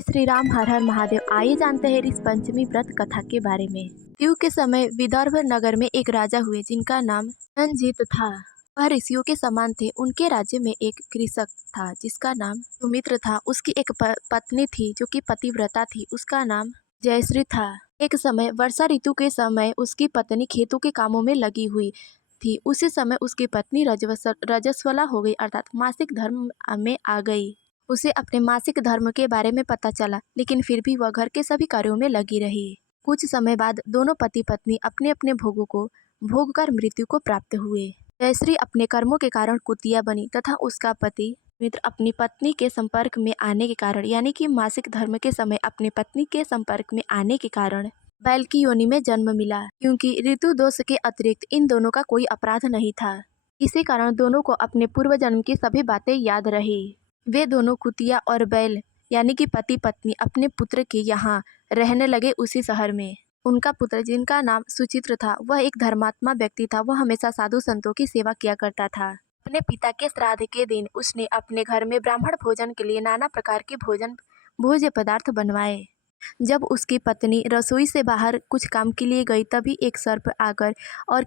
श्री राम हर हर महादेव। आइए जानते हैं इस पंचमी व्रत कथा के बारे में। युग के समय विदर्भ नगर में एक राजा हुए जिनका नाम रंजीत था। वह ऋषियों के समान थे। उनके राज्य में एक कृषक था जिसका नाम सुमित्र था। उसकी एक पत्नी थी जो कि पतिव्रता थी। उसका नाम जयश्री था। एक समय वर्षा ऋतु के समय उसकी पत्नी खेतों के कामों में लगी हुई थी। उसी समय उसकी पत्नी रजस्वला हो गई, अर्थात मासिक धर्म में आ गई। उसे अपने मासिक धर्म के बारे में पता चला, लेकिन फिर भी वह घर के सभी कार्यों में लगी रही। कुछ समय बाद दोनों पति पत्नी अपने अपने भोगों को भोग कर मृत्यु को प्राप्त हुए। जयश्री अपने कर्मों के कारण कुतिया बनी तथा उसका पति मित्र अपनी पत्नी के संपर्क में आने के कारण, यानी कि मासिक धर्म के समय अपनी पत्नी के संपर्क में आने के कारण बैल की योनि में जन्म मिला। क्योंकि ऋतु दोष के अतिरिक्त इन दोनों का कोई अपराध नहीं था, इसी कारण दोनों को अपने पूर्व जन्म की सभी बातें याद रही। वे दोनों कुतिया और बैल यानी कि पति पत्नी अपने पुत्र के यहाँ रहने लगे, उसी शहर में। उनका पुत्र जिनका नाम सुचित्र था, वह एक धर्मात्मा व्यक्ति था। वह हमेशा साधु संतों की सेवा किया करता था। अपने पिता के श्राद्ध के दिन उसने अपने घर में ब्राह्मण भोजन के लिए नाना प्रकार के भोज्य पदार्थ बनवाए। जब उसकी पत्नी रसोई से बाहर कुछ काम के लिए गई, तभी एक सर्प आकर और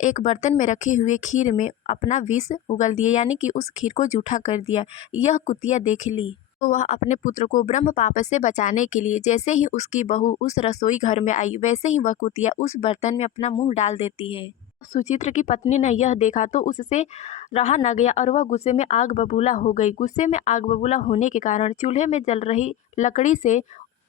एक बर्तन में रखे हुए खीर में अपना विष उगल दिया, यानी कि उस खीर को जूठा कर दिया। यह कुतिया देख ली तो वह अपने पुत्र को ब्रह्म पाप से बचाने के लिए जैसे ही उसकी बहू उस रसोई घर में आई, वैसे ही वह कुतिया उस बर्तन में अपना मुंह डाल देती है। सुचित्र की पत्नी ने यह देखा तो उससे रहा न गया और वह गुस्से में आग बबूला हो गई। गुस्से में आग बबूला होने के कारण चूल्हे में जल रही लकड़ी से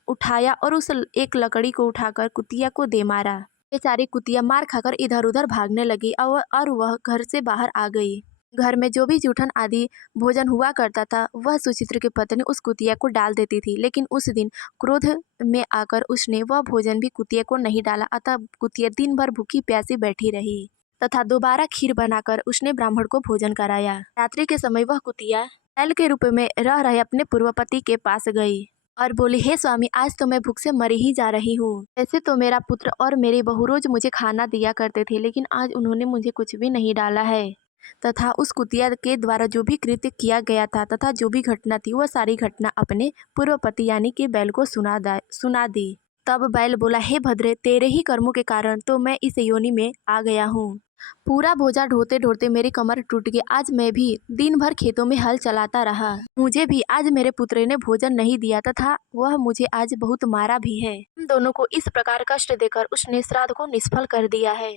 उठाया और उस एक लकड़ी को उठाकर कुतिया को दे मारा। बेचारी कुतिया मार खाकर इधर उधर भागने लगी और वह घर से बाहर आ गई। घर में जो भी जूठन आदि भोजन हुआ करता था, वह सुचित्र की पत्नी उस कुतिया को डाल देती थी। लेकिन उस दिन क्रोध में आकर उसने वह भोजन भी कुतिया को नहीं डाला। अतः कुतिया दिन भर भूखी प्यासी बैठी रही तथा दोबारा खीर बनाकर उसने ब्राह्मण को भोजन कराया। रात्रि के समय वह कुतिया बैल के रूप में रह रहे अपने पूर्व पति के पास गई और बोली, हे स्वामी, आज तो मैं भूख से मरी ही जा रही हूँ। वैसे तो मेरा पुत्र और मेरी बहू रोज मुझे खाना दिया करते थे, लेकिन आज उन्होंने मुझे कुछ भी नहीं डाला है। तथा उस कुतिया के द्वारा जो भी कृत्य किया गया था तथा जो भी घटना थी, वह सारी घटना अपने पूर्व पति यानी कि बैल को सुना दी। तब बैल बोला, हे भद्रे, तेरे ही कर्मों के कारण तो मैं इस योनि में आ गया हूँ। पूरा बोझा ढोते ढोते मेरी कमर टूट गई। आज मैं भी दिन भर खेतों में हल चलाता रहा। मुझे भी आज मेरे पुत्र ने भोजन नहीं दिया तथा वह मुझे आज बहुत मारा भी है। हम दोनों को इस प्रकार कष्ट देकर उसने श्राद्ध को निष्फल कर दिया है।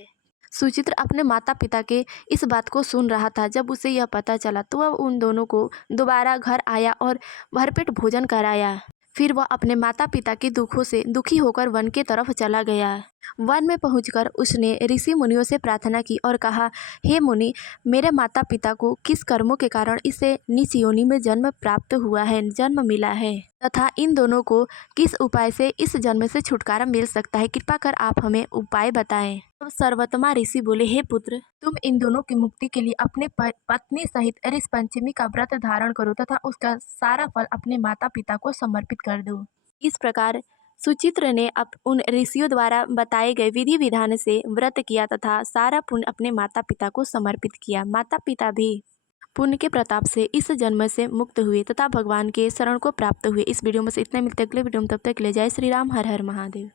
सुचित्र अपने माता पिता के इस बात को सुन रहा था। जब उसे यह पता चला तो वह उन दोनों को दोबारा घर आया और भरपेट भोजन कराया। फिर वह अपने माता पिता के दुखों से दुखी होकर वन के तरफ चला गया। वन में पहुंचकर उसने ऋषि मुनियों से प्रार्थना की और कहा, हे मुनि, मेरे माता पिता को किस कर्मों के कारण इसे नीच योनि में जन्म मिला है तथा इन दोनों को किस उपाय से इस जन्म से छुटकारा मिल सकता है, कृपा कर आप हमें उपाय बताएं। तब सर्वोत्तमा ऋषि बोले, हे पुत्र, तुम इन दोनों की मुक्ति के लिए अपने पत्नी सहित इस पंचमी का व्रत धारण करो तथा उसका सारा फल अपने माता पिता को समर्पित कर दो। इस प्रकार सुचित्र ने उन ऋषियों द्वारा बताए गए विधि विधान से व्रत किया तथा सारा पुण्य अपने माता पिता को समर्पित किया। माता पिता भी पुण्य के प्रताप से इस जन्म से मुक्त हुए तथा भगवान के शरण को प्राप्त हुए। इस वीडियो में से इतना मिलते अगले वीडियो में, तब तक के लिए जय श्री राम, हर हर महादेव।